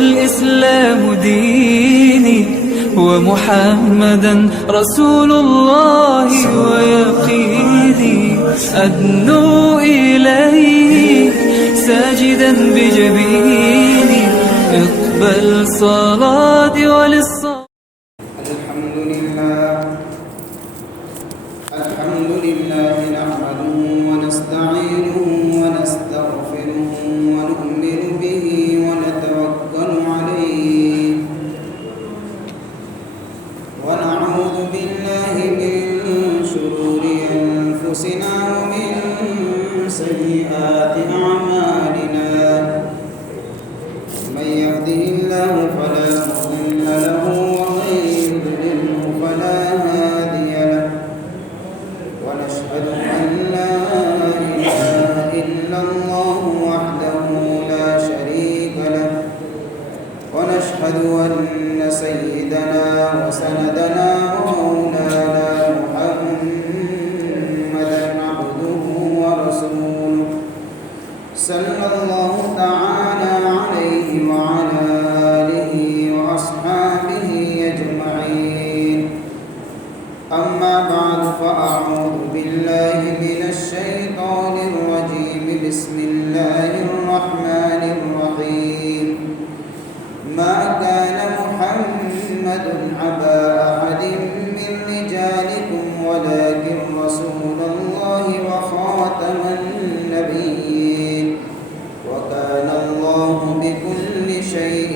والإسلام ديني ومحمدا رسول الله ويقيني أدنو إليه ساجدا بجبيني اقبل صلاتي وللصلاة. الحمد لله نحمده ونستعينه ونستغفره ونؤمن به ونتوكل عليه ونعوذ بالله من شرور أنفسنا ومن سيئات أعمالنا من يهده الله فلا مضل له ومن يضلله فلا هادي له ونشهد أن لا إله إلا الله وحده لا شريك له ونشهد أن سيدنا وسندنا ومولانا محمدا عبده ورسوله صلى الله تعالى عليه وعلى آله وأصحابه أجمعين. أما بعد فأعوذ بالله من الشيطان الرجيم. بسم الله الرحمن الرحيم. ما كان محمد أبا أحد من رجالكم ولكن رسول الله وخاتم النبيين وكان الله بكل شيء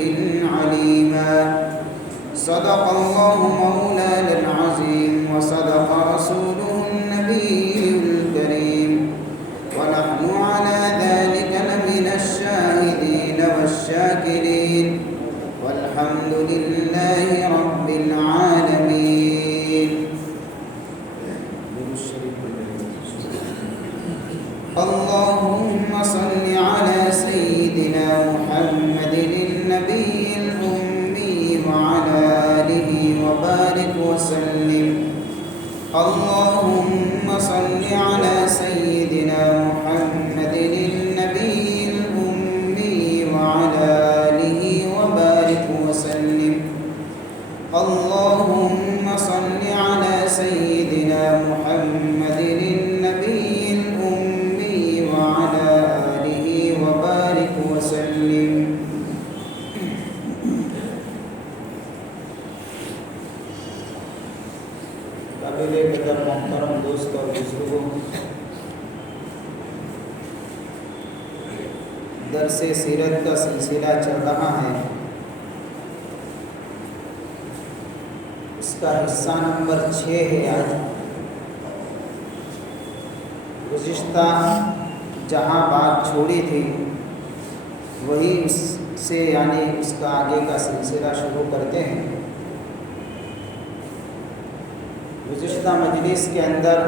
عليما. صدق الله مولانا العظيم وصدق رسوله النبي الكريم ونحن على ذلك لمن الشاهدين والشاكرين والحمد لله رب العالمين. اللهم صل على سيدنا محمد النبي الأمي وعلى آله وبارك وسلم. اللهم صل على سيدنا محمد النبي الأمي وعلى آله وبارك وسلم. اللهم صل على سيدنا محمد النبي الأمي وعلى آله وبارك وسلم. قابل قدر محترم دوست اور بزرگوں، درس سیرت کا سلسلہ چل رہا ہے. اس کا حصہ نمبر 6 ہے. آج گزشتہ جہاں بات چھوڑی تھی وہی اس سے یعنی اس کا آگے کا سلسلہ شروع کرتے ہیں. گزشتہ مجلس کے اندر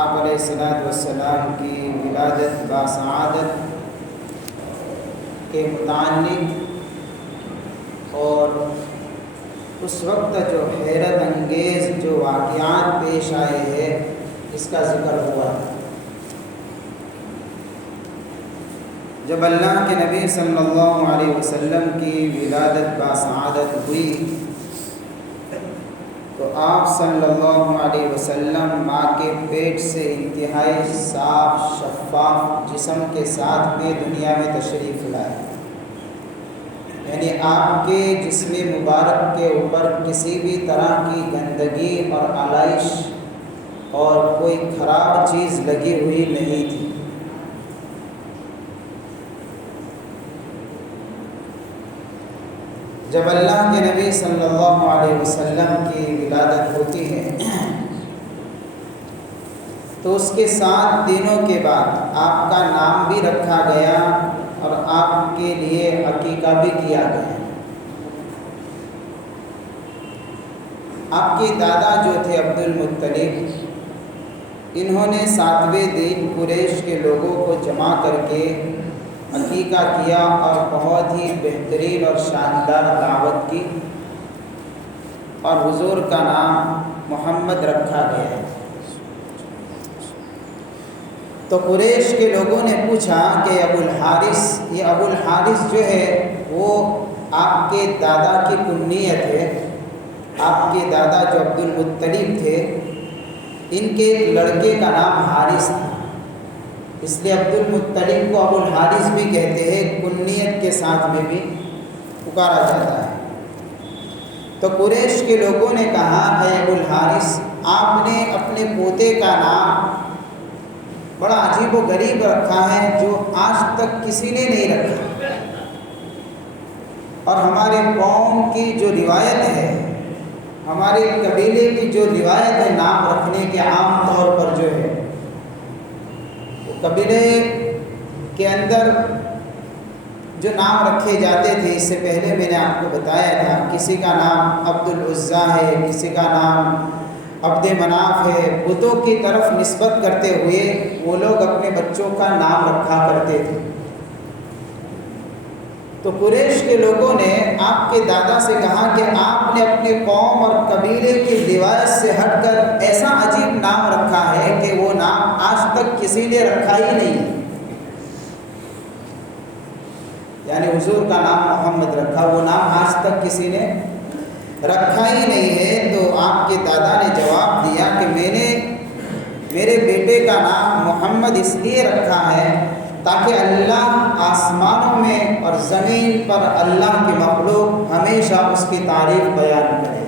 آپ علیہ الصلوۃ والسلام کی ولادت باسعادت کے متعلق اور اس وقت جو حیرت انگیز جو واقعات پیش آئے ہیں اس کا ذکر ہوا. جب اللہ کے نبی صلی اللہ علیہ وسلم کی ولادت باسعادت ہوئی تو آپ صلی اللہ علیہ وسلم ماں کے پیٹ سے انتہائی صاف شفاف جسم کے ساتھ بھی دنیا میں تشریف لائے. یعنی آپ کے جسم مبارک کے اوپر کسی بھی طرح کی گندگی اور آلائش اور کوئی خراب چیز لگی ہوئی نہیں تھی. جب اللہ کے نبی صلی اللہ علیہ وسلم کی ولادت ہوتی ہے تو اس کے 7 دنوں کے بعد آپ کا نام بھی رکھا گیا اور آپ کے لیے عقیقہ بھی کیا گیا. آپ کے دادا جو تھے عبد المطلب، انہوں نے 7ویں دن قریش کے لوگوں کو جمع کر کے عقیقہ کیا اور بہت ہی بہترین اور شاندار دعوت کی اور حضور کا نام محمد رکھا گیا ہے. تو قریش کے لوگوں نے پوچھا کہ ابو الحارث جو ہے وہ آپ کے دادا کی کنیت ہے. آپ کے دادا جو عبد المطلب تھے، ان کے ایک لڑکے کا نام حارث تھا، اس لیے عبد المطلب کو ابو الحارث بھی کہتے ہیں، کنیت کے ساتھ میں بھی پکارا جاتا ہے. تو قریش کے لوگوں نے کہا، اے ابو الحارث، آپ نے اپنے پوتے کا نام بڑا عجیب و غریب رکھا ہے جو آج تک کسی نے نہیں رکھا، اور ہمارے قوم کی جو روایت ہے، ہمارے قبیلے کی جو روایت ہے نام رکھنے کے، عام طور پر جو ہے قبیلے کے اندر جو نام رکھے جاتے تھے، اس سے پہلے میں نے آپ کو بتایا تھا، کسی کا نام عبد العزیٰ ہے، کسی کا نام عبد مناف ہے. بتوں کی طرف نسبت کرتے ہوئے وہ لوگ اپنے بچوں کا نام رکھا کرتے تھے. تو قریش کے لوگوں نے آپ کے دادا سے کہا کہ آپ نے اپنے قوم اور قبیلے کی روایت سے ہٹ کر ایسا عجیب نام رکھا ہے کہ وہ نام آج تک کسی نے رکھا ہی نہیں. یعنی حضور کا نام محمد رکھا، وہ نام آج تک کسی نے رکھا ہی نہیں ہے. تو آپ کے دادا نے جواب دیا کہ میں نے میرے بیٹے کا نام محمد اس لیے رکھا ہے تاکہ اللہ آسمانوں میں اور زمین پر اللہ کی مخلوق ہمیشہ اس کی تعریف بیان کرے.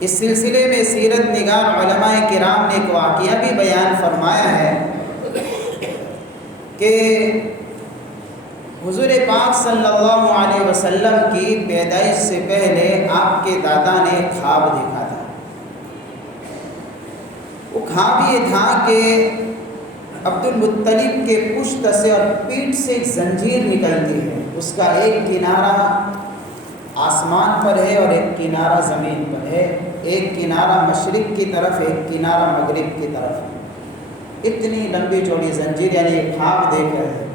اس سلسلے میں سیرت نگار علماء کرام نے ایک واقعہ بھی بیان فرمایا ہے کہ حضور پاک صلی اللہ علیہ وسلم کی پیدائش سے پہلے آپ کے دادا نے خواب دیکھا تھا. وہ خواب یہ تھا کہ عبد المطلب کے پشت سے اور پیٹھ سے ایک زنجیر نکلتی ہے، اس کا ایک کنارہ آسمان پر ہے اور ایک کنارہ زمین پر ہے، ایک کنارہ مشرق کی طرف، ایک کنارہ مغرب کی طرف. اتنی لمبی چوڑی زنجیر، یعنی یہ خواب دیکھ رہے ہیں.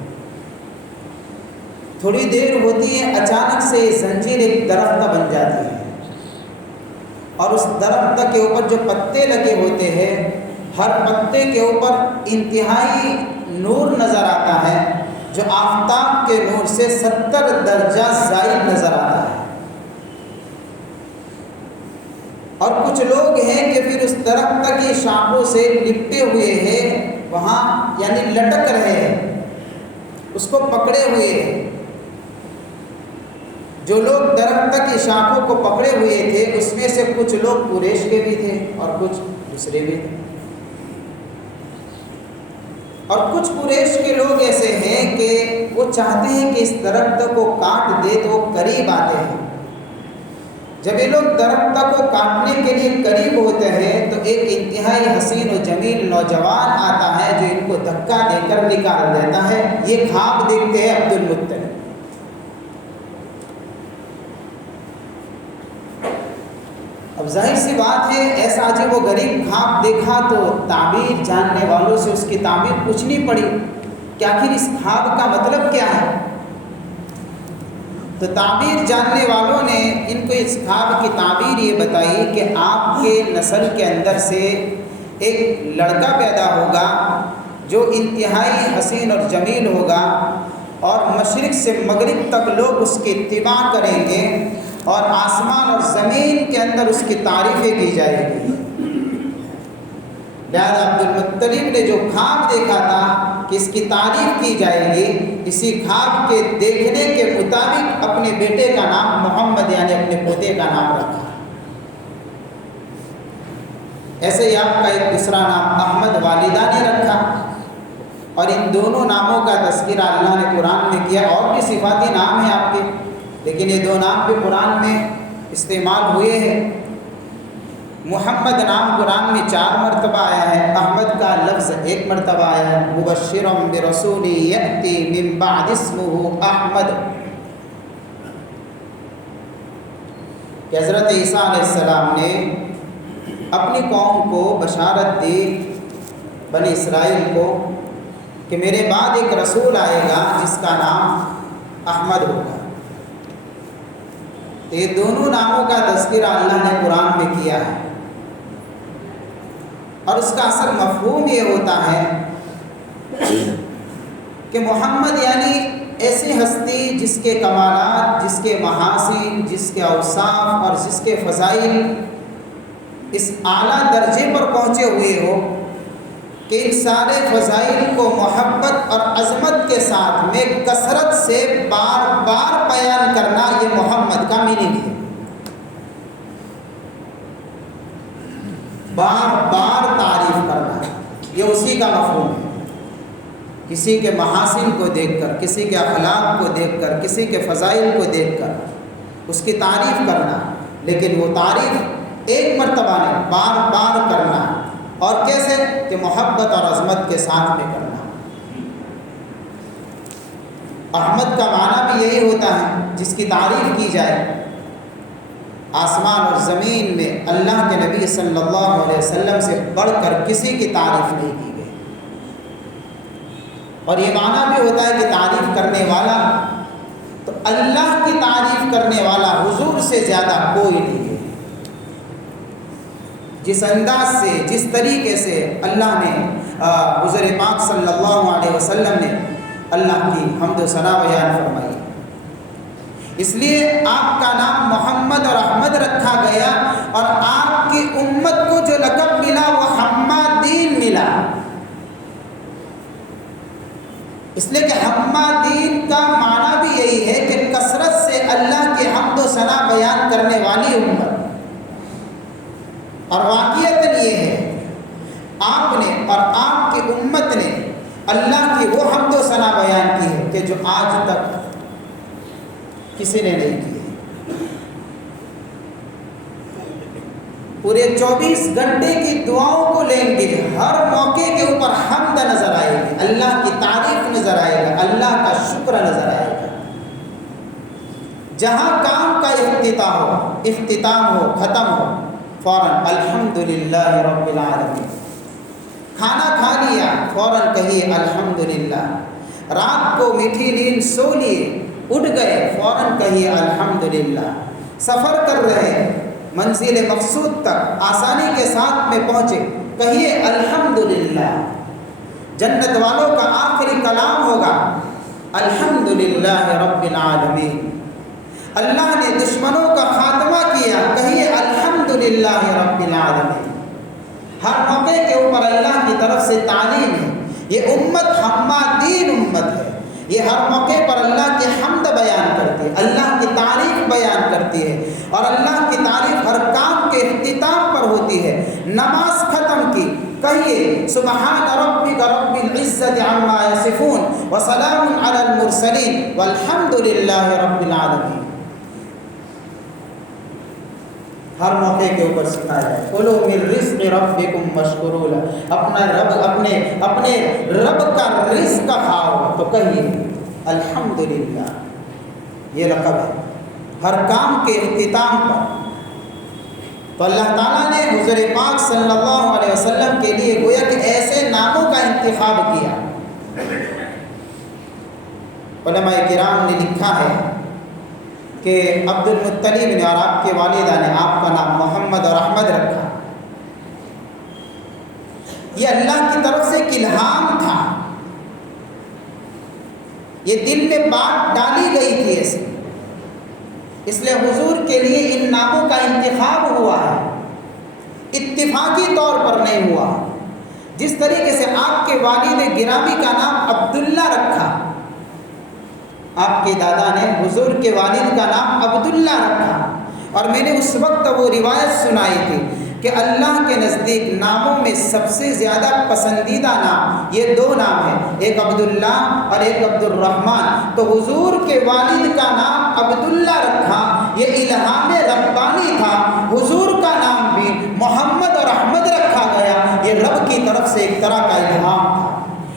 تھوڑی دیر ہوتی ہے، اچانک سے یہ زنجیر ایک درخت بن جاتی ہے، اور اس درخت کے اوپر جو پتے لگے ہوتے ہیں، ہر پتے کے اوپر انتہائی نور نظر آتا ہے جو آفتاب کے نور سے 70 درجہ زائد نظر آتا ہے. اور کچھ لوگ ہیں کہ پھر اس درخت کی شاخوں سے لپٹے ہوئے ہیں، وہاں یعنی لٹک رہے ہیں، اس کو پکڑے ہوئے ہیں. جو لوگ درخت کی شاخوں کو پکڑے ہوئے تھے اس میں سے کچھ لوگ قریش کے بھی تھے اور کچھ دوسرے بھی تھے. اور کچھ قریش کے لوگ ایسے ہیں کہ وہ چاہتے ہیں کہ اس درخت کو کاٹ دے تو وہ قریب آتے ہیں. جب یہ لوگ درخت کو کاٹنے کے لیے قریب ہوتے ہیں تو ایک انتہائی حسین و جمیل نوجوان آتا ہے جو ان کو دھکا دے کر نکال دیتا ہے. یہ خواب دیکھتے ہیں عبد المطلب. اب ظاہر سی بات ہے، ایسا عجیب و غریب خواب دیکھا تو تعبیر جاننے والوں سے اس کی تعبیر پوچھنی پڑی کہ آخر اس خواب کا مطلب کیا ہے. تو تعبیر جاننے والوں نے ان کو اس خواب کی تعبیر یہ بتائی کہ آپ کے نسل کے اندر سے ایک لڑکا پیدا ہوگا جو انتہائی حسین اور جمیل ہوگا، اور مشرق سے مغرب تک لوگ اس کی اتباع کریں گے، اور آسمان اور زمین کے اندر اس کی تعریفیں کی جائے گی. لہذا عبد المطلب نے جو خواب دیکھا تھا کہ اس کی تعریف کی جائے گی، اسی خواب کے دیکھنے کے مطابق اپنے بیٹے کا نام محمد یعنی اپنے پوتے کا نام رکھا. ایسے ہی آپ کا ایک دوسرا نام احمد والدہ نے رکھا، اور ان دونوں ناموں کا تذکرہ اللہ نے قرآن میں کیا. اور بھی صفاتی نام ہیں آپ کے، لیکن یہ دو نام بھی قرآن میں استعمال ہوئے ہیں. محمد نام قرآن میں 4 مرتبہ آیا ہے، احمد کا لفظ 1 مرتبہ آیا ہے. مبشرا برسول یأتی من بعد اسمہ احمد، کہ حضرت عیسیٰ علیہ السلام نے اپنی قوم کو بشارت دی، بنی اسرائیل کو، کہ میرے بعد ایک رسول آئے گا جس کا نام احمد ہوگا. تو یہ دونوں ناموں کا تذکرہ اللہ نے قرآن میں کیا ہے، اور اس کا اثر مفہوم یہ ہوتا ہے کہ محمد یعنی ایسی ہستی جس کے کمالات، جس کے محاسن، جس کے اوصاف اور جس کے فضائل اس اعلیٰ درجے پر پہنچے ہوئے ہو کہ ان سارے فضائل کو محبت اور عظمت کے ساتھ میں کثرت سے بار بار بیان کرنا، یہ محمد کا میننگ ہے۔ بار بار تعریف کرنا، یہ اسی کا مفہوم ہے۔ کسی کے محاسن کو دیکھ کر، کسی کے اخلاق کو دیکھ کر، کسی کے فضائل کو دیکھ کر اس کی تعریف کرنا، لیکن وہ تعریف ایک مرتبہ نہیں، بار بار کرنا۔ اور کیسے؟ کہ محبت اور عظمت کے ساتھ میں کرنا۔ احمد کا معنی بھی یہی ہوتا ہے جس کی تعریف کی جائے۔ آسمان اور زمین میں اللہ کے نبی صلی اللہ علیہ وسلم سے بڑھ کر کسی کی تعریف نہیں کی گئی۔ اور یہ معنی بھی ہوتا ہے کہ تعریف کرنے والا، تو اللہ کی تعریف کرنے والا حضور سے زیادہ کوئی نہیں ہے۔ جس انداز سے، جس طریقے سے اللہ نے حضور پاک صلی اللہ علیہ وسلم نے اللہ کی حمد و ثنا بیان فرمائی، اس لیے آپ کا نام محمد اور احمد رکھا گیا، اور آپ کی امت کو جو لقب ملا وہ حمادین ملا۔ اس لیے کہ حمادین کا معنی بھی یہی ہے کہ کثرت سے اللہ کی حمد و ثنا بیان کرنے والی امت۔ اور واقعتاً یہ ہے آپ نے اور آپ کی امت نے اللہ کی وہ حمد و ثنا بیان کی ہے کہ جو آج تک کسی نے نہیں کی ہے۔ پورے 24 گھنٹے کی دعاؤں کو لیں گے، ہر موقع کے اوپر حمد نظر آئے گی، اللہ کی تعریف نظر آئے گا، اللہ کا شکر نظر آئے گا۔ جہاں کام کا اختتام ہو، ختم ہو، فوراً الحمدللہ رب العالمین۔ کھانا کھا لیا، فوراً کہیے الحمدللہ۔ رات کو میٹھی نیند سو لیے، اٹھ گئے، فوراً کہیے الحمدللہ۔ سفر کر رہے، منزل مقصود تک آسانی کے ساتھ میں پہنچے، کہیے الحمدللہ۔ جنت والوں کا آخری کلام ہوگا الحمدللہ رب العالمین۔ اللہ نے دشمنوں کا خاتمہ کیا، کہیے الحمدللہ رب العالمین۔ ہر موقع کے اوپر اللہ کی طرف سے تعلیم ہے۔ یہ امت حمادین امت ہے، یہ ہر موقع پر اللہ کی حمد بیان کرتی ہے، اللہ کی تعریف بیان کرتی ہے، اور اللہ کی تعریف ہر کام کے اختتام پر ہوتی ہے۔ نماز ختم کی، کہیے سبحان ربک رب العزت عما یصفون وسلام علی المرسلین والحمد للہ رب العالمین۔ ہر موقع کے اوپر سکھایا ہے کلوا من رزق ربکم واشکروا لہ، اپنے رب کا رزق کھاؤ تو کہیے الحمدللہ۔ یہ لقب ہے ہر کام کے اختتام پر۔ تو اللہ تعالیٰ نے حضور پاک صلی اللہ علیہ وسلم کے لیے گویا کہ ایسے ناموں کا انتخاب کیا۔ علماء کرام نے لکھا ہے کہ عبد المطلب نے اور آپ کے والدہ نے آپ کا نام محمد اور احمد رکھا۔ یہ اللہ کی طرف سے ایک الہام تھا، یہ دل میں بات ڈالی گئی تھی ایسے، اس لیے حضور کے لیے ان ناموں کا انتخاب ہوا ہے، اتفاقی طور پر نہیں ہوا۔ جس طریقے سے آپ کے والد گرامی کا نام عبداللہ رکھا، آپ کے دادا نے حضور کے والد کا نام عبداللہ رکھا، اور میں نے اس وقت وہ روایت سنائی تھی کہ اللہ کے نزدیک ناموں میں سب سے زیادہ پسندیدہ نام یہ دو نام ہیں، ایک عبداللہ اور ایک عبد الرحمن۔ تو حضور کے والد کا نام عبداللہ رکھا، یہ الہام ربانی تھا۔ حضور کا نام بھی محمد اور احمد رکھا گیا، یہ رب کی طرف سے ایک طرح کا الہام تھا،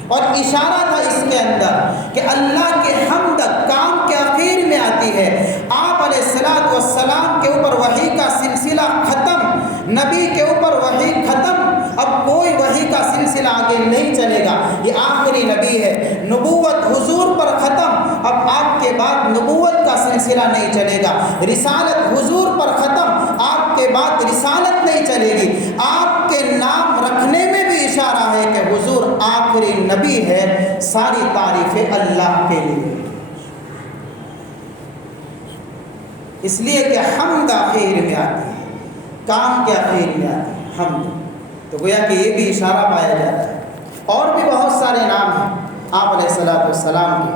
اور اشارہ تھا اس کے اندر کہ اللہ کے حمد کام کے اخیر میں آتی ہے۔ آپ علیہ الصلوۃ والسلام کے اوپر وحی کا سلسلہ ختم، نبی کے اوپر وحی ختم، اب کوئی وحی کا سلسلہ آگے نہیں چلے گا، یہ آخری نبی ہے۔ نبوت حضور پر ختم، اب آپ کے بعد نبوت کا سلسلہ نہیں چلے گا۔ رسالت حضور پر ختم، آپ کے بعد رسالت نہیں چلے گی۔ آپ کے نام رکھنے میں بھی اشارہ ہے کہ حضور آخری نبی ہے، ساری تعریفیں اللہ کے لیے، اس لیے کہ حمد آخر میں آتی ہے، کام کے آخر میں آتی ہے حمد، تو گویا کہ یہ بھی اشارہ پایا جاتا ہے۔ اور بھی بہت سارے نام ہیں آپ علیہ الصلوۃ والسلام کے۔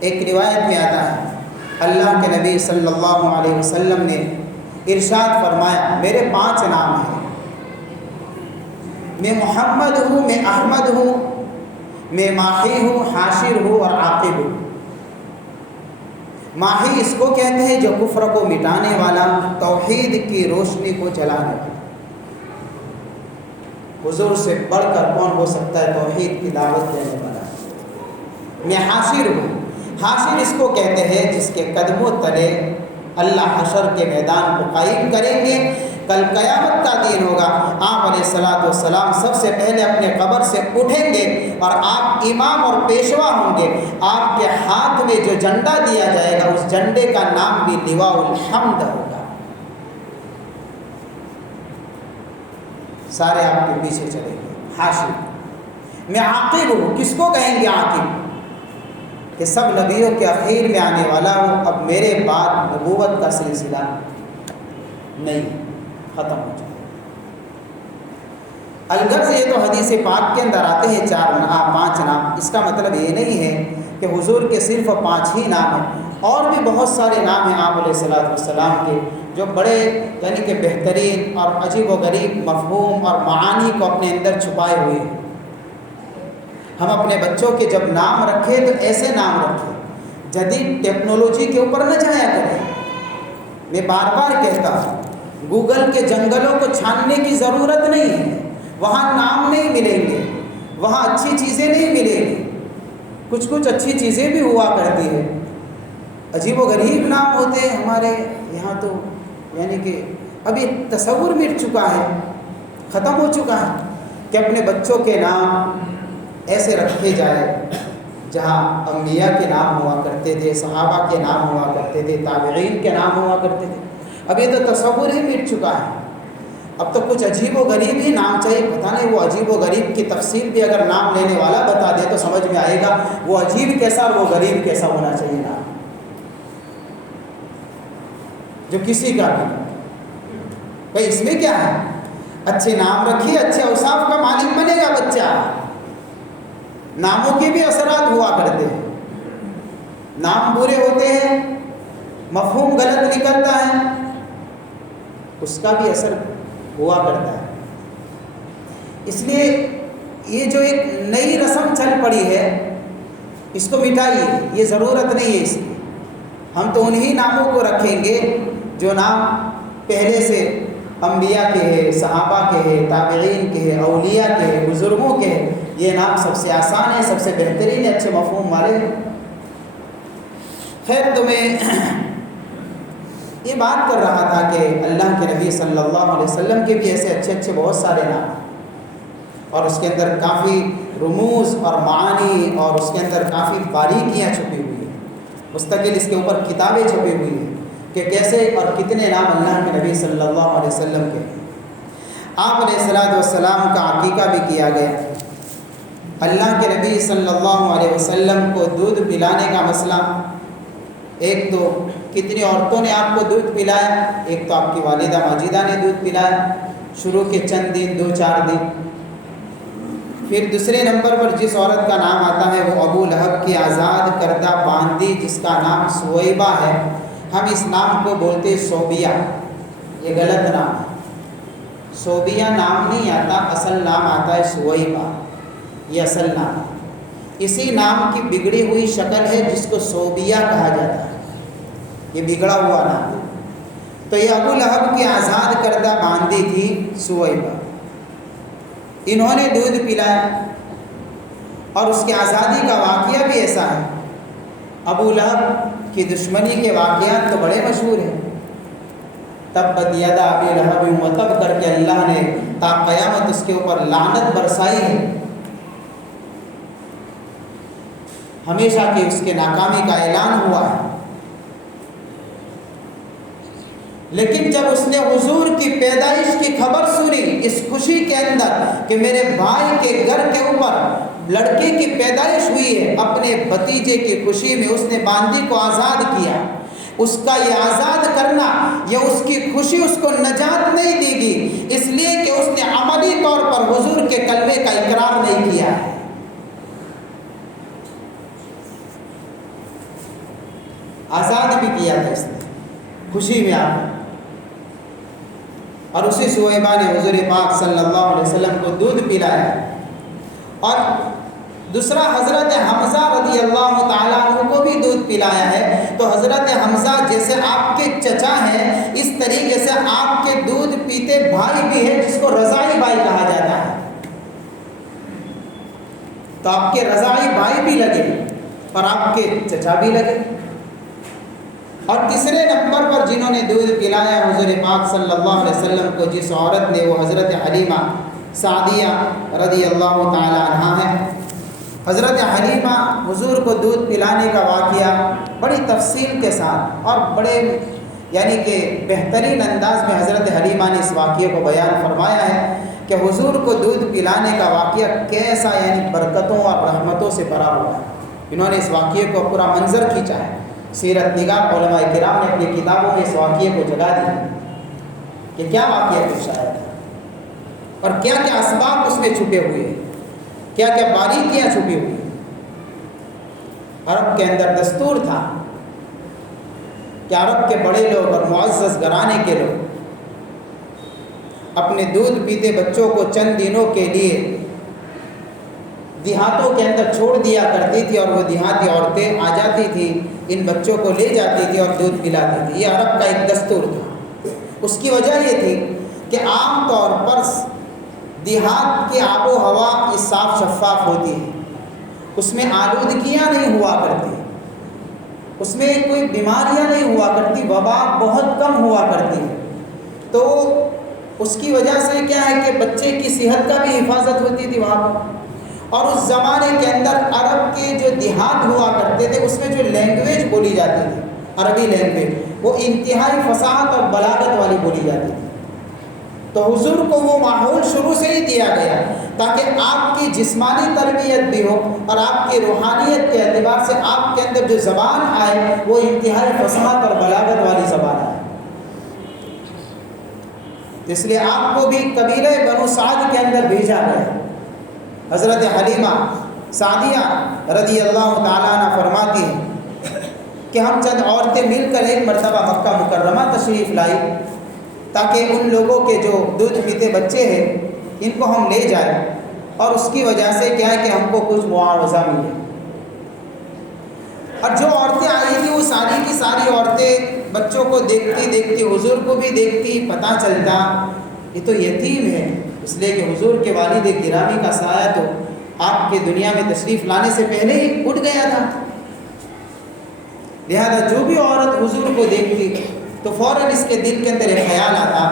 ایک روایت میں آتا ہے اللہ کے نبی صلی اللہ علیہ وسلم نے ارشاد فرمایا، میرے 5 نام ہیں، میں محمد ہوں، میں احمد ہوں، میں ماہی ہوں، حاشر ہوں اور عاقب ہوں۔ ماہی اس کو کہتے ہیں جو کفر کو مٹانے والا، توحید کی روشنی کو جلانے والا۔ حضور سے بڑھ کر کون ہو سکتا ہے توحید کی دعوت دینے والا۔ میں حاشر ہوں، حاشر اس کو کہتے ہیں جس کے قدموں تلے اللہ حشر کے میدان کو قائم کریں گے، کل قیامت کا دن ہوگا، آپ علیہ الصلوۃ والسلام سب سے پہلے اپنے قبر سے اٹھیں گے اور آپ امام اور پیشوا ہوں گے، آپ کے ہاتھ میں جو جھنڈا دیا جائے گا اس جھنڈے کا نام بھی لواء الحمد ہوگا، سارے آپ کے پیچھے چلیں گے۔ حاشر میں عاقب ہوں، کس کو کہیں گے عاقب؟ کہ سب نبیوں کے اخیر میں آنے والا ہوں، اب میرے بعد نبوت کا سلسلہ نہیں، ختم ہو جائے۔ الغرض یہ تو حدیث پاک کے اندر آتے ہیں 5 نام، اس کا مطلب یہ نہیں ہے کہ حضور کے صرف 5 ہی نام ہیں، اور بھی بہت سارے نام ہیں آپ علیہ الصلوۃ والسلام کے جو بڑے یعنی کہ بہترین اور عجیب و غریب مفہوم اور معانی کو اپنے اندر چھپائے ہوئے ہیں۔ ہم اپنے بچوں کے جب نام رکھیں تو ایسے نام رکھیں، جدید ٹیکنالوجی کے اوپر نہ جایا کریں۔ میں بار بار کہتا ہوں گوگل کے جنگلوں کو چھاننے کی ضرورت نہیں ہے، وہاں نام نہیں ملیں گے، وہاں اچھی چیزیں نہیں ملیں گی، کچھ اچھی چیزیں بھی ہوا کرتی ہے، عجیب و غریب نام ہوتے ہیں ہمارے یہاں تو، یعنی کہ ابھی تصور مٹ چکا ہے، ختم ہو چکا ہے کہ اپنے بچوں کے نام ایسے رکھے جائے جہاں انبیاء کے نام ہوا کرتے تھے، صحابہ کے نام ہوا کرتے تھے، تابعین کے نام ہوا کرتے تھے، اب یہ تو تصور ہی مٹ چکا ہے۔ اب تو کچھ عجیب و غریب ہی نام چاہیے، پتہ نہیں وہ عجیب و غریب کی تفصیل بھی اگر نام لینے والا بتا دے تو سمجھ میں آئے گا وہ عجیب کیسا اور وہ غریب کیسا ہونا چاہیے نام، جو کسی کا بھی بھائی اس میں کیا ہے، اچھے نام رکھیے، اچھے اوصاف کا مالک بنے گا بچہ۔ ناموں کے بھی اثرات ہوا کرتے ہیں، نام برے ہوتے ہیں، مفہوم غلط نکلتا ہے، اس کا بھی اثر ہوا کرتا ہے۔ اس لیے یہ جو ایک نئی رسم چل پڑی ہے اس کو مٹائیے، یہ ضرورت نہیں ہے اس کی۔ ہم تو انہی ناموں کو رکھیں گے جو نام پہلے سے انبیاء کے ہیں، صحابہ کے ہیں، تابعین کے ہیں، اولیاء کے ہیں، بزرگوں کے ہیں، یہ نام سب سے آسان ہے، سب سے بہترین ہے، اچھے مفہوم والے ہیں۔ خیر، تو میں یہ بات کر رہا تھا کہ اللہ کے نبی صلی اللہ علیہ وسلم کے بھی ایسے اچھے بہت سارے نام ہیں، اور اس کے اندر کافی رموز اور معانی اور اس کے اندر کافی باریکیاں چھپی ہوئی ہیں، مستقل اس کے اوپر کتابیں چھپی ہوئی ہیں کہ کیسے اور کتنے نام اللہ کے نبی صلی اللہ علیہ وسلم کے۔ آپ علیہ الصلوۃ والسلام کا عقیقہ بھی کیا گیا۔ اللہ کے نبی صلی اللہ علیہ وسلم کو دودھ پلانے کا مسئلہ، ایک تو کتنی عورتوں نے آپ کو دودھ پلایا، ایک تو آپ کی والدہ ماجدہ نے دودھ پلایا شروع کے چند دن، 2-4 دن۔ پھر دوسرے نمبر پر جس عورت کا نام آتا ہے وہ ابو لہب کی آزاد کردہ باندی جس کا نام سویبہ ہے، ہم اس نام کو بولتے ہیں صوبیہ، یہ غلط نام ہے، صوبیہ نام نہیں آتا، اصل نام آتا ہے سویبہ، یہ اصل نام ہے، اسی نام کی بگڑی ہوئی شکل ہے جس کو صوبیہ کہا جاتا ہے، یہ بگڑا ہوا نام ہے۔ تو یہ ابو لہب کی آزاد کردہ باندی تھی سویبہ، انہوں نے دودھ پلایا، اور اس کی آزادی کا واقعہ بھی ایسا ہے۔ ابو لہب کی دشمنی کے واقعات تو بڑے مشہور ہیں، تبت یدا ابی لہب وتب کر کے اللہ نے تا قیامت اس کے اوپر لعنت برسائی ہے، ہمیشہ کی اس کے ناکامی کا اعلان ہوا ہے۔ لیکن جب اس نے حضور کی پیدائش کی خبر سنی اس خوشی کے اندر کہ میرے بھائی کے گھر کے اوپر لڑکے کی پیدائش ہوئی ہے، اپنے بھتیجے کی خوشی میں اس نے باندی کو آزاد کیا۔ اس کا یہ آزاد کرنا، یہ اس کی خوشی اس کو نجات نہیں دے گی، اس لیے کہ اس نے عملی طور پر حضور کے کلمے کا اقرار نہیں کیا ہے۔ آزاد بھی کیا تھا اس نے خوشی میں آ کر، اور اسی صہیبہ نے حضور پاک صلی اللہ علیہ وسلم کو دودھ پلایا۔ اور دوسرا حضرت حمزہ رضی اللہ تعالیٰ عنہ کو بھی دودھ پلایا ہے۔ تو حضرت حمزہ جیسے آپ کے چچا ہیں، اس طریقے سے آپ کے دودھ پیتے بھائی بھی ہیں جس کو رضاعی بھائی کہا جاتا ہے۔ تو آپ کے رضاعی بھائی بھی لگے اور آپ کے چچا بھی لگے۔ اور تیسرے نمبر پر جنہوں نے دودھ پلایا حضور پاک صلی اللہ علیہ وسلم کو جس عورت نے، وہ حضرت حلیمہ سعدیہ رضی اللہ تعالی عنہا ہے۔ حضرت حلیمہ حضور کو دودھ پلانے کا واقعہ بڑی تفصیل کے ساتھ اور بڑے یعنی کہ بہترین انداز میں حضرت حلیمہ نے اس واقعے کو بیان فرمایا ہے کہ حضور کو دودھ پلانے کا واقعہ کیسا یعنی برکتوں اور رحمتوں سے بھرا ہوا ہے۔ انہوں نے اس واقعے کو پورا منظر کھینچا ہے۔ سیرت نگار علماء کرام نے اپنی کتابوں میں اس واقعے کو جگہ دی کہ کیا واقعہ پیش آیا تھا اور کیا کیا اسباب اس میں چھپے ہوئے ہیں، کیا کیا باریکیاں چھپی ہوئی ہیں۔ عرب کے اندر دستور تھا کہ عرب کے بڑے لوگ اور معزز گھرانے کے لوگ اپنے دودھ پیتے بچوں کو چند دنوں کے لیے دیہاتوں کے اندر چھوڑ دیا کرتی تھی، اور وہ دیہاتی عورتیں آ جاتی تھی، ان بچوں کو لے جاتی تھی اور دودھ پلاتی تھی۔ یہ عرب کا ایک دستور تھا۔ اس کی وجہ یہ تھی کہ عام طور پر دیہات کی آب و ہوا صاف شفاف ہوتی ہے، اس میں آلودگیاں نہیں ہوا کرتی، اس میں کوئی بیماریاں نہیں ہوا کرتی، وبا بہت کم ہوا کرتی ہے۔ تو اس کی وجہ سے کیا ہے کہ بچے کی صحت کا بھی حفاظت ہوتی تھی وہاں پر۔ اور اس زمانے کے اندر عرب کے جو دیہات ہوا کرتے تھے اس میں جو لینگویج بولی جاتی تھی، عربی لینگویج، وہ انتہائی فصاحت اور بلاغت والی بولی جاتی تھی۔ تو حضور کو وہ ماحول شروع سے ہی دیا گیا تاکہ آپ کی جسمانی تربیت بھی ہو اور آپ کی روحانیت کے اعتبار سے آپ کے اندر جو زبان آئے وہ انتہائی فصاحت اور بلاغت والی زبان آئے۔ اس لیے آپ کو بھی قبیلہ بنو سعد کے اندر بھیجا گیا۔ حضرت حلیمہ سعدیہ رضی اللہ تعالیٰ عنہ فرماتی ہیں کہ ہم چند عورتیں مل کر ایک مرتبہ مکہ مکرمہ تشریف لائی تاکہ ان لوگوں کے جو دودھ پیتے بچے ہیں ان کو ہم لے جائیں، اور اس کی وجہ سے کیا ہے کہ ہم کو کچھ معاوضہ ملے۔ اور جو عورتیں آئی تھیں وہ ساری کی ساری عورتیں بچوں کو دیکھتی دیکھتی حضور کو بھی دیکھتی، پتہ چلتا یہ تو یتیم ہے، اس لیے کہ حضور کے والد گرامی کا سایہ تو آپ کے دنیا میں تشریف لانے سے پہلے ہی اٹھ گیا تھا۔ لہذا جو بھی عورت حضور کو دیکھتی تو فوراً اس کے دل کے اندر ایک خیال آتا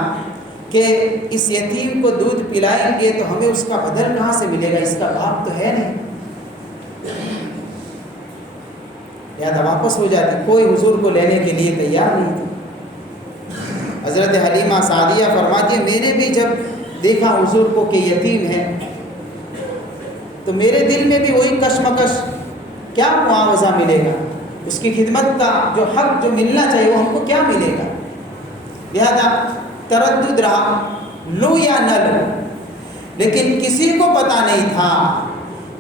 کہ اس یتیم کو دودھ پلائیں گے تو ہمیں اس کا بدل کہاں سے ملے گا، اس کا باپ تو ہے نہیں۔ لہذا واپس ہو جاتی، کوئی حضور کو لینے کے لیے تیار نہیں تھی۔ حضرت حلیمہ سعدیہ فرماتی ہے میں نے بھی جب دیکھا حضور کو کہ یتیم ہے تو میرے دل میں بھی وہی کشمکش، کیا معاوضہ ملے گا، اس کی خدمت کا جو حق جو ملنا چاہیے وہ ہم کو کیا ملے گا۔ لہذا تردد رہا لو یا نہ لو، لیکن کسی کو پتہ نہیں تھا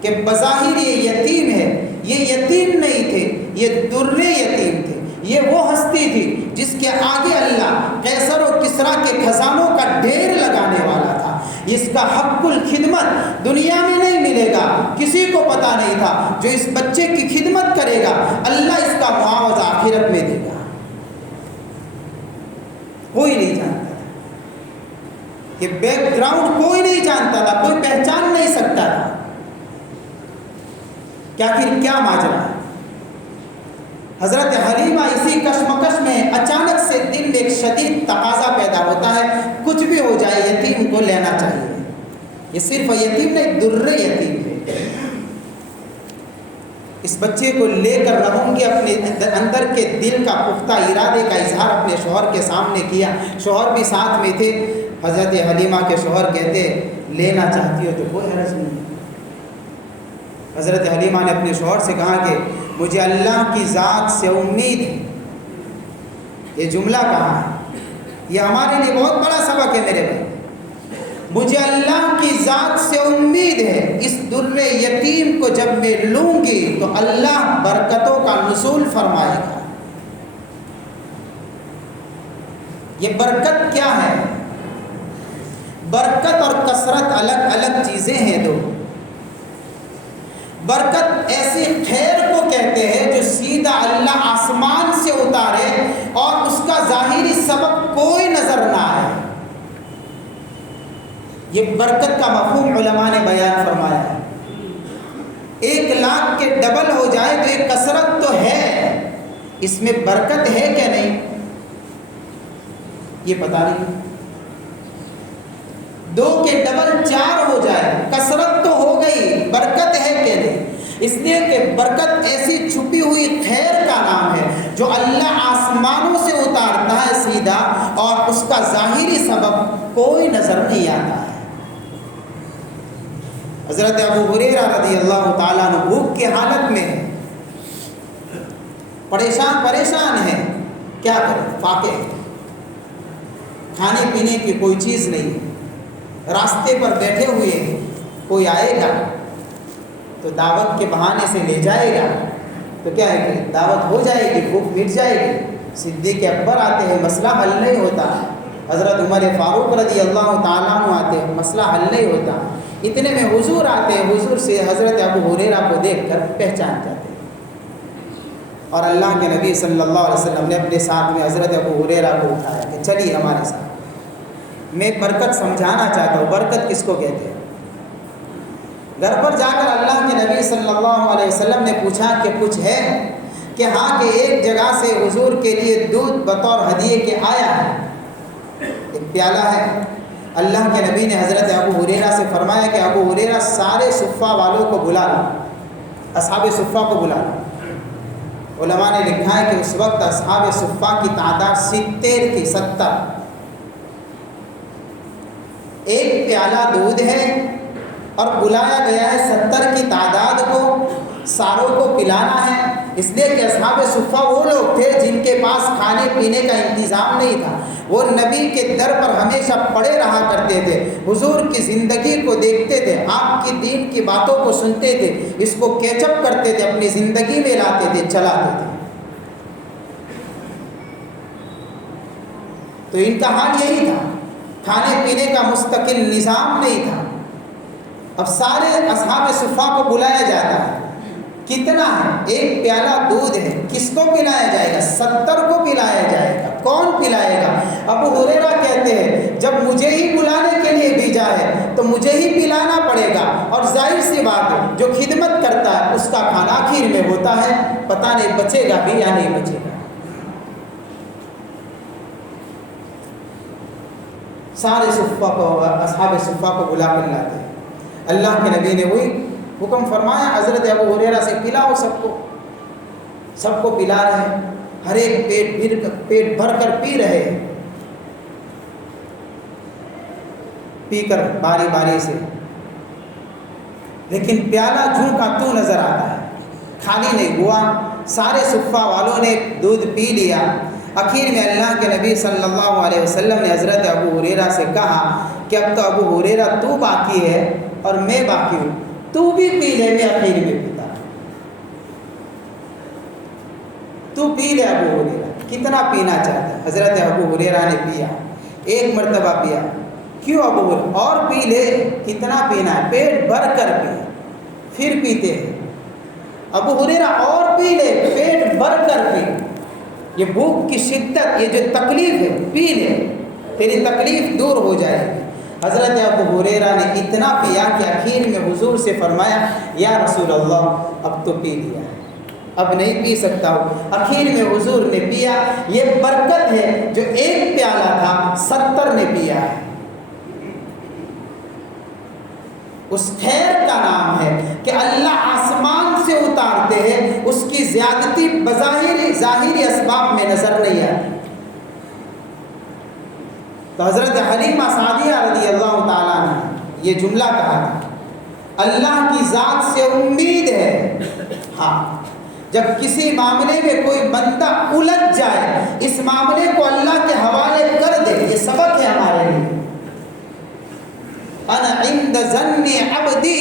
کہ بظاہر یہ یتیم ہے، یہ یتیم نہیں تھے، یہ در یتیم تھے، یہ وہ ہستی تھی جس کے آگے اللہ قیصر و کسریٰ کے خزانوں کا ڈھیر لگانے والا تھا۔ اس کا حق الخدمت دنیا میں نہیں ملے گا، کسی کو پتہ نہیں تھا۔ جو اس بچے کی خدمت کرے گا اللہ اس کا معاوضہ آخرت میں دے گا۔ کوئی نہیں جانتا تھا، یہ بیک گراؤنڈ کوئی نہیں جانتا تھا، کوئی پہچان نہیں سکتا تھا کہ آخر کیا ماجرا ہے۔ حضرت حلیمہ اسی کشمکش میں اچانک سے دل میں ایک شدید تقاضا پیدا ہوتا ہے، کچھ بھی ہو جائے یتیم کو لینا چاہیے۔ یہ صرف یتیم نہیں، در یتیم ہے۔ اس بچے کو لے کر رہوں گی، اپنے اندر کے دل کا پختہ ارادے کا اظہار اپنے شوہر کے سامنے کیا۔ شوہر بھی ساتھ میں تھے۔ حضرت حلیمہ کے شوہر کہتے لینا چاہتی ہو تو کوئی حرج نہیں۔ حضرت حلیمہ نے اپنے شوہر سے کہا کہ مجھے اللہ کی ذات سے امید ہے۔ یہ جملہ کہا ہے، یہ ہمارے لیے بہت بڑا سبق ہے میرے بھائی۔ مجھے اللہ کی ذات سے امید ہے، اس در یتیم کو جب میں لوں گی تو اللہ برکتوں کا نزول فرمائے گا۔ یہ برکت کیا ہے؟ برکت اور کثرت الگ الگ چیزیں ہیں دو۔ برکت ایسی خیر کو کہتے ہیں جو سیدھا اللہ آسمان سے اتارے اور اس کا ظاہری سبب کوئی نظر نہ آئے۔ یہ برکت کا مفہوم علماء نے بیان فرمایا ہے۔ 1,00,000 کے ڈبل ہو جائے تو ایک کثرت تو ہے، اس میں برکت ہے کہ نہیں یہ پتہ نہیں۔ 2 کے ڈبل 4 ہو جائے، کثرت تو ہو گئی، برکت ہے کہ نہیں؟ اس لیے کہ برکت ایسی چھپی ہوئی خیر کا نام ہے جو اللہ آسمانوں سے اتارتا ہے سیدھا، اور اس کا ظاہری سبب کوئی نظر نہیں آتا ہے۔ حضرت ابو ہریرہ رضی اللہ تعالیٰ عنہ بھوک کی حالت میں ہے، پریشان ہے، کیا کریں؟ فاقے، کھانے پینے کی کوئی چیز نہیں، راستے پر بیٹھے ہوئے ہیں، کوئی آئے گا تو دعوت کے بہانے سے لے جائے گا تو کیا ہے کہ دعوت ہو جائے گی، بھوک مٹ جائے گی۔ صدیق اکبر آتے ہیں، مسئلہ حل نہیں ہوتا۔ حضرت عمر فاروق رضی اللہ تعالیٰ عنہ آتے ہیں، مسئلہ حل نہیں ہوتا۔ اتنے میں حضور آتے ہیں، حضور سے حضرت ابو ہریرہ کو دیکھ کر پہچان جاتے ہیں، اور اللہ کے نبی صلی اللہ علیہ وسلم نے اپنے ساتھ میں حضرت ابو ہریرہ کو اٹھایا کہ چلیے ہمارے ساتھ، میں برکت سمجھانا چاہتا ہوں۔ برکت کس کو کہتے ہیں؟ گھر پر جا کر اللہ کے نبی صلی اللہ علیہ وسلم نے پوچھا کہ کچھ ہے؟ کہ ہاں، کہ ایک جگہ سے حضور کے لیے دودھ بطور ہدیے کے آیا ہے، ایک پیالہ ہے۔ اللہ کے نبی نے حضرت ابو ہریرہ سے فرمایا کہ ابو ہریرہ سارے صفہ والوں کو بلا لو، اصحاب صفہ کو بلا لو۔ علماء نے لکھا ہے کہ اس وقت اصحاب صفہ کی تعداد 70 تھی، 70۔ ایک پیالہ دودھ ہے اور بلایا گیا ہے 70 کی تعداد کو، ساروں کو پلانا ہے۔ اس لیے کہ اصحاب صفہ وہ لوگ تھے جن کے پاس کھانے پینے کا انتظام نہیں تھا، وہ نبی کے در پر ہمیشہ پڑے رہا کرتے تھے، حضور کی زندگی کو دیکھتے تھے، آپ کی دین کی باتوں کو سنتے تھے، اس کو کیچ اپ کرتے تھے، اپنی زندگی میں لاتے تھے، چلاتے تھے۔ تو ان کا حال یہی تھا، کھانے پینے کا مستقل نظام نہیں تھا۔ اب سارے اصحاب صفہ کو بلایا جاتا ہے، کتنا ہے؟ ایک پیالہ دودھ ہے، کس کو پلایا جائے گا؟ 70 کو پلایا جائے گا۔ کون پلائے گا؟ ابو ہریرہ کہتے ہیں جب مجھے ہی بلانے کے لیے بھیجا ہے تو مجھے ہی پلانا پڑے گا، اور ظاہر سی بات ہے جو خدمت کرتا ہے اس کا کھانا آخر میں ہوتا ہے، پتہ نہیں بچے گا بھی یا نہیں بچے گا۔ سارے صفہ کو، اصحاب صفہ کو بلا کر لاتے ہیں۔ اللہ کے نبی نے وہی حکم فرمایا حضرت ابو ہریرہ سے پلاؤ سب کو پلا رہے ہیں، ہر ایک پیٹ بھر کر پی رہے ہیں، پی کر باری باری سے، لیکن پیالہ جوں کا توں نظر آتا ہے، خالی نہیں ہوا۔ سارے صفہ والوں نے دودھ پی لیا۔ آخر میں اللہ کے نبی صلی اللہ علیہ وسلم نے حضرت ابو ہریرہ سے کہا کہ اب تو ابو ہریرہ تو باقی ہے اور میں باقی ہوں، تو بھی پی لے، میں آخر میں پیتا، تو پی لے۔ ابو ہریرہ کتنا پینا چاہتا ہے؟ حضرت ابو ہریرہ نے پیا، ایک مرتبہ پیا۔ کیوں ابو ہریرہ؟ اور پی لے، کتنا پینا ہے؟ پیٹ بھر کر پی، پھر پیتے ہیں۔ ابو ہریرہ اور پی لے، پیٹ بھر کر پی۔ یہ بھوک کی شدت، یہ جو تکلیف ہے، پی لے، تیری تکلیف دور ہو جائے گی۔ حضرت ابو ہریرہ نے اتنا پیا کہ آخر میں حضور سے فرمایا یا رسول اللہ اب تو پی لیا ہے، اب نہیں پی سکتا ہوں۔ آخر میں حضور نے پیا۔ یہ برکت ہے جو ایک پیالہ تھا 70 نے پیا ہے۔ اس خیر کا نام ہے کہ اللہ آسمان سے اتارتے ہیں اس کی زیادتی ظاہری اسباب میں نظر نہیں آتی۔ تو حضرت حلیمہ سعدیہ رضی اللہ تعالیٰ نے یہ جملہ کہا تھا، اللہ کی ذات سے امید ہے۔ ہاں، جب کسی معاملے میں کوئی بندہ الجھ جائے، اس معاملے کو اللہ کے حوالے کر دے، یہ سبق ہے ہمارے لیے۔ انا عند ظن عبدی،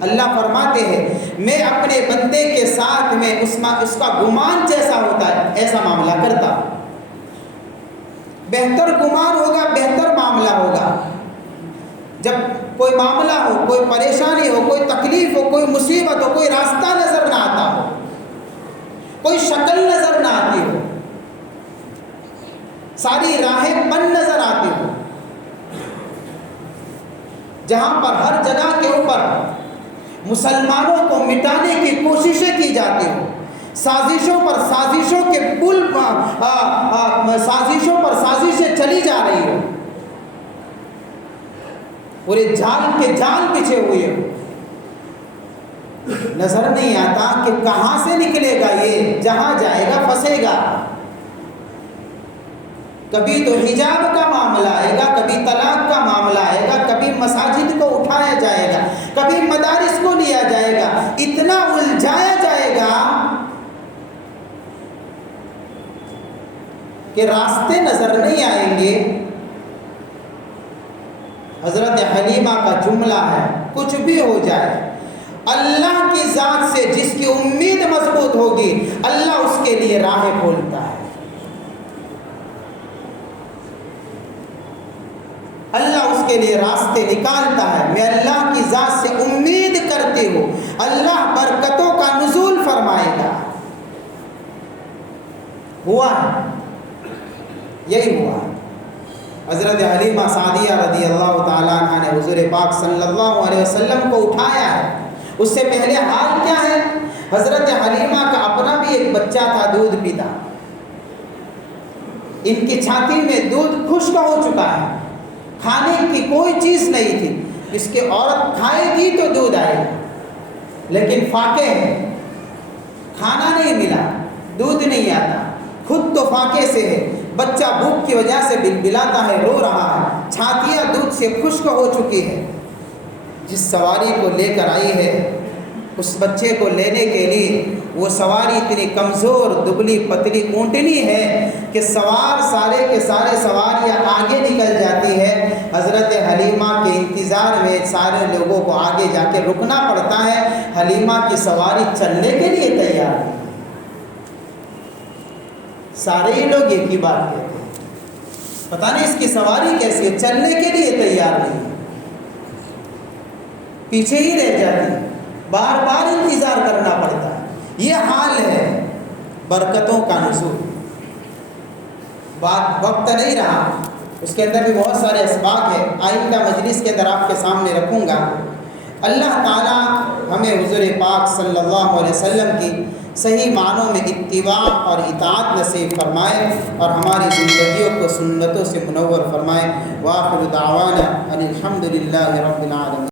اللہ فرماتے ہیں میں اپنے بندے کے ساتھ میں اس کا گمان جیسا ہوتا ہے ایسا معاملہ کرتا۔ بہتر گمان ہوگا، بہتر معاملہ ہوگا۔ جب کوئی معاملہ ہو، کوئی پریشانی ہو، کوئی تکلیف ہو، کوئی مصیبت ہو، کوئی راستہ نظر نہ آتا ہو، کوئی شکل نظر نہ آتی ہو، ساری راہیں بند نظر آتی ہو، جہاں پر ہر جگہ کے اوپر مسلمانوں کو مٹانے کی کوششیں کی جاتی ہو، سازشوں پر سازشوں کے پل سازشوں پر سازشیں چلی جا رہی ہو، پورے جال کے جال بچھے ہوئے ہو، نظر نہیں آتا کہ کہاں سے نکلے گا، یہ جہاں جائے گا پھنسے گا۔ کبھی تو حجاب کا معاملہ آئے گا، کبھی طلاق کا معاملہ آئے گا، کبھی مساجد کو اٹھایا جائے گا، کبھی مدارس کو لیا جائے گا، اتنا الجھایا جائے گا کہ راستے نظر نہیں آئیں گے۔ حضرت حلیمہ کا جملہ ہے، کچھ بھی ہو جائے اللہ کی ذات سے جس کی امید مضبوط ہوگی، اللہ اس کے لیے راہیں کھولتا ہے، اللہ اس کے لیے راستے نکالتا ہے۔ میں اللہ کی ذات سے امید کرتی ہوں اللہ برکتوں کا نزول فرمائے گا۔ ہوا ہے، یہی ہوا ہے۔ حضرت حلیمہ سعدیہ رضی اللہ تعالیٰ عنہ نے حضور پاک صلی اللہ علیہ وسلم کو اٹھایا ہے۔ اس سے پہلے حال کیا ہے؟ حضرت حلیمہ کا اپنا بھی ایک بچہ تھا، دودھ پیتا، ان کی چھاتی میں دودھ خشک ہو چکا ہے، کھانے کی کوئی چیز نہیں تھی۔ اس کی عورت کھائے گی تو دودھ آئے گا، لیکن فاقے ہے، کھانا نہیں ملا، دودھ نہیں آتا، خود تو فاقے سے ہے، بچہ بھوک کی وجہ سے بلبلاتا ہے، رو رہا ہے، چھاتیاں دودھ سے خشک ہو چکی ہے۔ جس سواری کو لے کر آئی ہے اس بچے کو لینے کے لیے، وہ سواری اتنی کمزور دبلی پتلی اونٹنی ہے کہ سوار سارے کے سارے سواریاں آگے نکل جاتی ہے۔ حضرت حلیمہ کے انتظار میں سارے لوگوں کو آگے جا کے رکنا پڑتا ہے، حلیمہ کی سواری چلنے کے لیے تیار ہے۔ سارے ہی لوگ ایک ہی بات کہتے ہیں، پتہ نہیں اس کی سواری کیسی ہے، چلنے کے لیے تیار نہیں، پیچھے ہی رہ جاتی، بار بار انتظار کرنا پڑتا ہے۔ یہ حال ہے برکتوں کا نزول۔ وقت نہیں رہا، اس کے اندر بھی بہت سارے اسباب ہیں، آئندہ مجلس کے اندر آپ کے سامنے رکھوں گا۔ اللہ تعالیٰ ہمیں حضور پاک صلی اللہ علیہ وسلم کی صحیح معنوں میں اتباع اور اطاعت نصیب فرمائے اور ہماری زندگیوں کو سنتوں سے منور فرمائے۔ وآخر دعوانا ان الحمد للہ رب العالمین۔